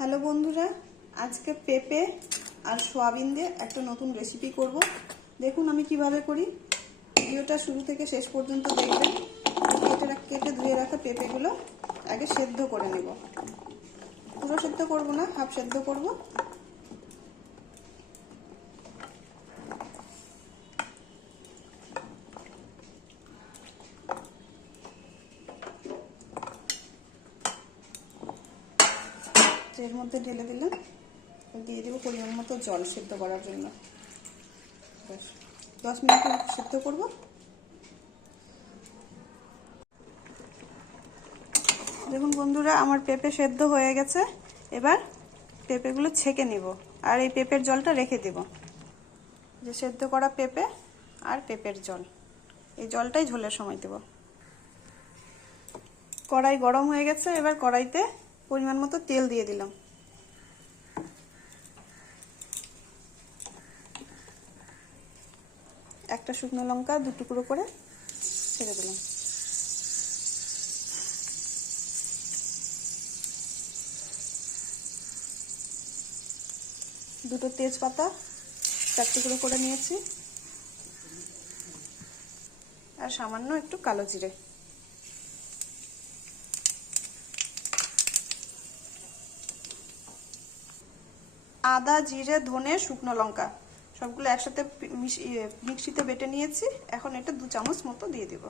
Hello বন্ধুরা, আজকে পেঁপে আর সোয়াবিন দিয়ে একটা নতুন রেসিপি করব। দেখুন আমি কীভাবে করি। ভিডিওটা শুরু থেকে শেষ পর্যন্ত দেখবেন। কেটে কেটে ধুয়ে রাখা পেঁপেগুলো আগে সেদ্ধ করে নেব। পুরো সেদ্ধ করব না, হাফ সেদ্ধ করব। এর মধ্যে ঢেলে দিলাম। দিয়ে দেবো পরিমাণ মতো জল সেদ্ধ করার জন্য। দশ মিনিট সেদ্ধ করব। দেখুন বন্ধুরা, আমার পেঁপে সেদ্ধ হয়ে গেছে। এবার পেঁপেগুলো ছেঁকে নিব আর এই পেঁপের জলটা রেখে দেব। যে সেদ্ধ করা পেঁপে আর পেঁপের জল। এই জলটাই ঝোলের সময় দেব। কড়াই গরম হয়ে গেছে, এবার কড়াইতে পরিমাণ মতো তেল দিয়ে দিলাম। একটা শুকনো লঙ্কা দু টুকরো করে ছেড়ে দিলাম। দুটো তেজপাতা চার টুকরো করে নিয়েছি। আর সামান্য একটু কালো জিরে। আদা জিরে ধনে শুকনো লঙ্কা। সবগুলো একসাথে ইয়ে, মিক্সিতে বেটে নিয়েছি। এখন এটা দু চামচ মতো দিয়ে দিব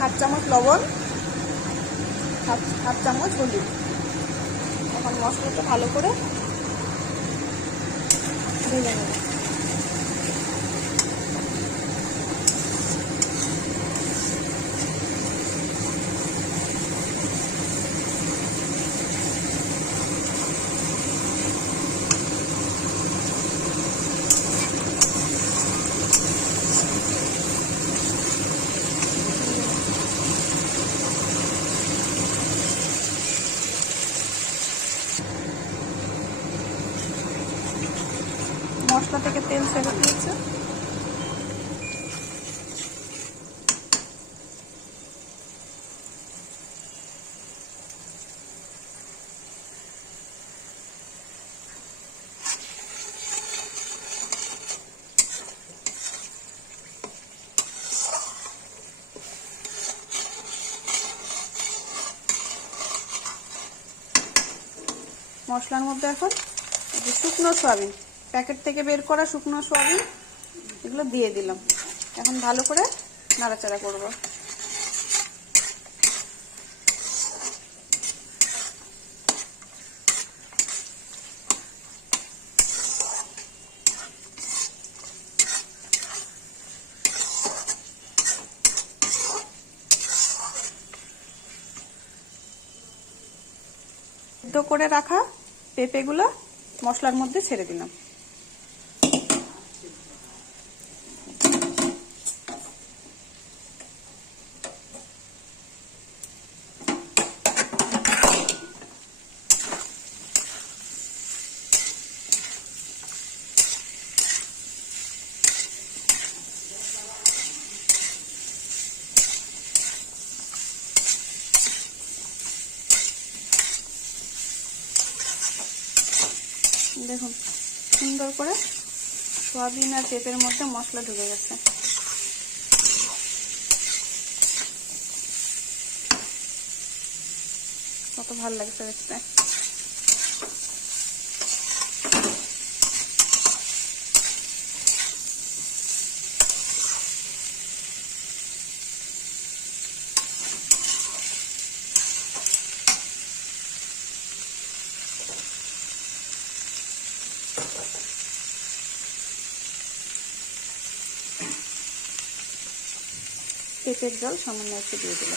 হাফ চামচ লবণ হাফ হাফ চামচ হলুদ। এখন মশলাটা ভালো করে ভেজে নেব। মশলা থেকে তেল ছেড়ে দিয়েছে। মশলার মধ্যে এখন শুকনো সয়াবিন প্যাকেট থেকে বের করা শুকনো সয়াবিন, এগুলো দিয়ে দিলাম। এখন ভালো করে নাড়াচাড়া করব। করে রাখা পেঁপেগুলো মশলার মধ্যে ছেড়ে দিলাম। দেখুন সুন্দর করে সোয়াবিন আর পেঁপের মধ্যে মশলা ঢুকে গেছে। কত ভালো লাগছে দেখতে। পেঁপের জল সামান্য একটু দিয়ে দিল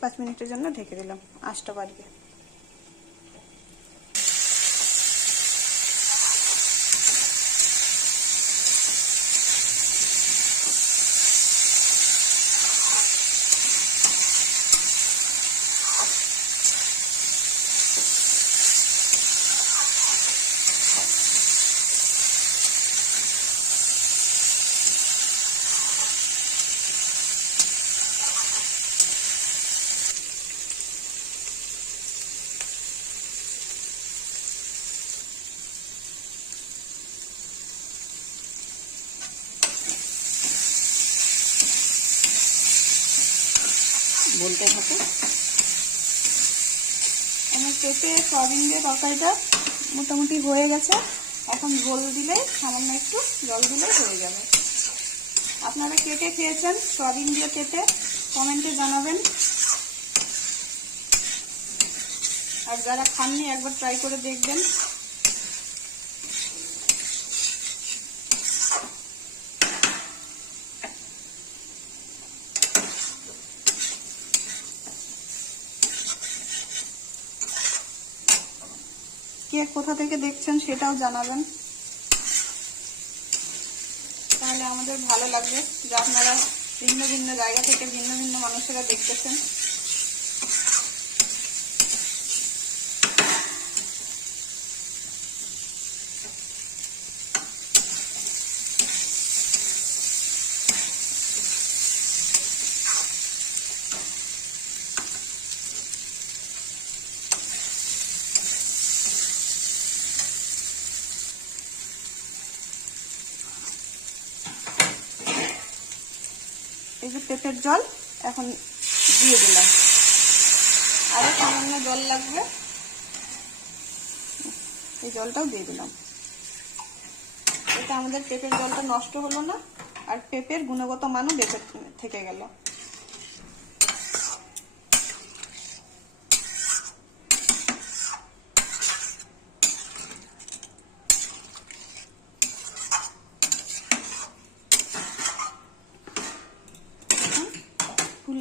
পাঁচ মিনিটের জন্য ঢেকে দিলাম। আঁচটা বাড়িয়ে বলতে থাকো। আমার পেঁপে, সয়াবিন দিয়ে তরকারিটা মোটামুটি হয়ে গেছে। এখন ঝোল দিলে সামান্য একটু জল দিলে হয়ে যাবে। আপনারা কে কে খেয়েছেন সয়াবিন দিয়ে পেঁপে, কমেন্টে জানাবেন। আর যারা খাননি, একবার ট্রাই করে দেখবেন। কে কোথা থেকে দেখছেন সেটাও জানাবেন। তাহলে আমাদের ভালো লাগবে যে আপনারা ভিন্ন ভিন্ন জায়গা থেকে ভিন্ন ভিন্ন মানুষেরা দেখতেছেন। পেঁপের জল এখন দিয়ে দিলাম। আরও সামান্য জল লাগবে। এই জলটাও দিয়ে দিলাম। এটা আমাদের পেঁপের জলটা নষ্ট হলো না, আর পেঁপের গুণগত মানও বেঁচে থেকে গেল।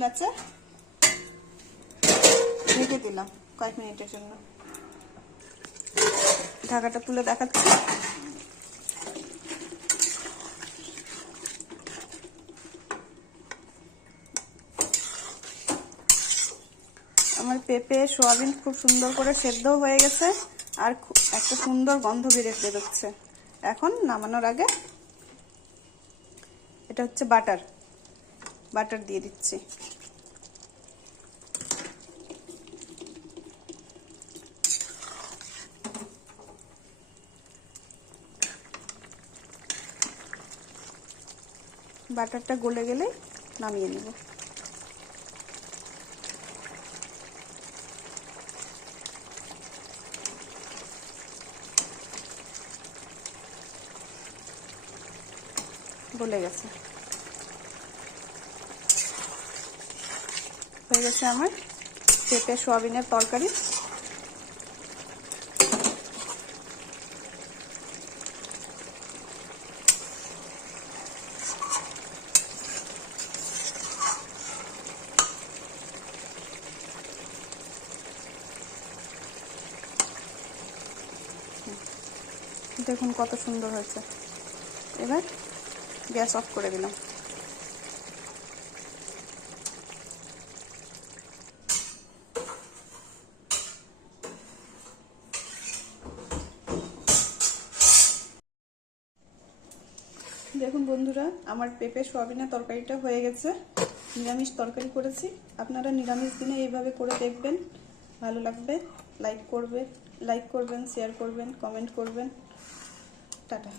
আছে? ঢেকে দিলাম কয়েক মিনিটের জন্য। ঢাকাটা তুলে দেখাচ্ছি। আমার পেঁপে, সোয়াবিন খুব সুন্দর করে সেদ্ধও হয়ে গেছে আর একটা সুন্দর গন্ধ বেরোচ্ছে এখন নামানোর আগে এটা হচ্ছে বাটার। বাটার দিয়ে দিচ্ছি। বাটারটা গলে গেলে নামিয়ে নেব। গলে গেছে। হয়ে গেছে আমার। পেঁপে, সোয়াবিনের তরকারি। দেখুন কত সুন্দর হয়েছে। এবার গ্যাস অফ করে দিলাম। দেখুন বন্ধুরা, আমার পেঁপে সোয়াবিনের তরকারিটা হয়ে গেছে। নিরামিষ তরকারি করেছি। আপনারা নিরামিষ দিনে এইভাবে করে দেখবেন, ভালো লাগবে। লাইক করবে লাইক করবেন শেয়ার করবেন কমেন্ট করবেন। টাটা।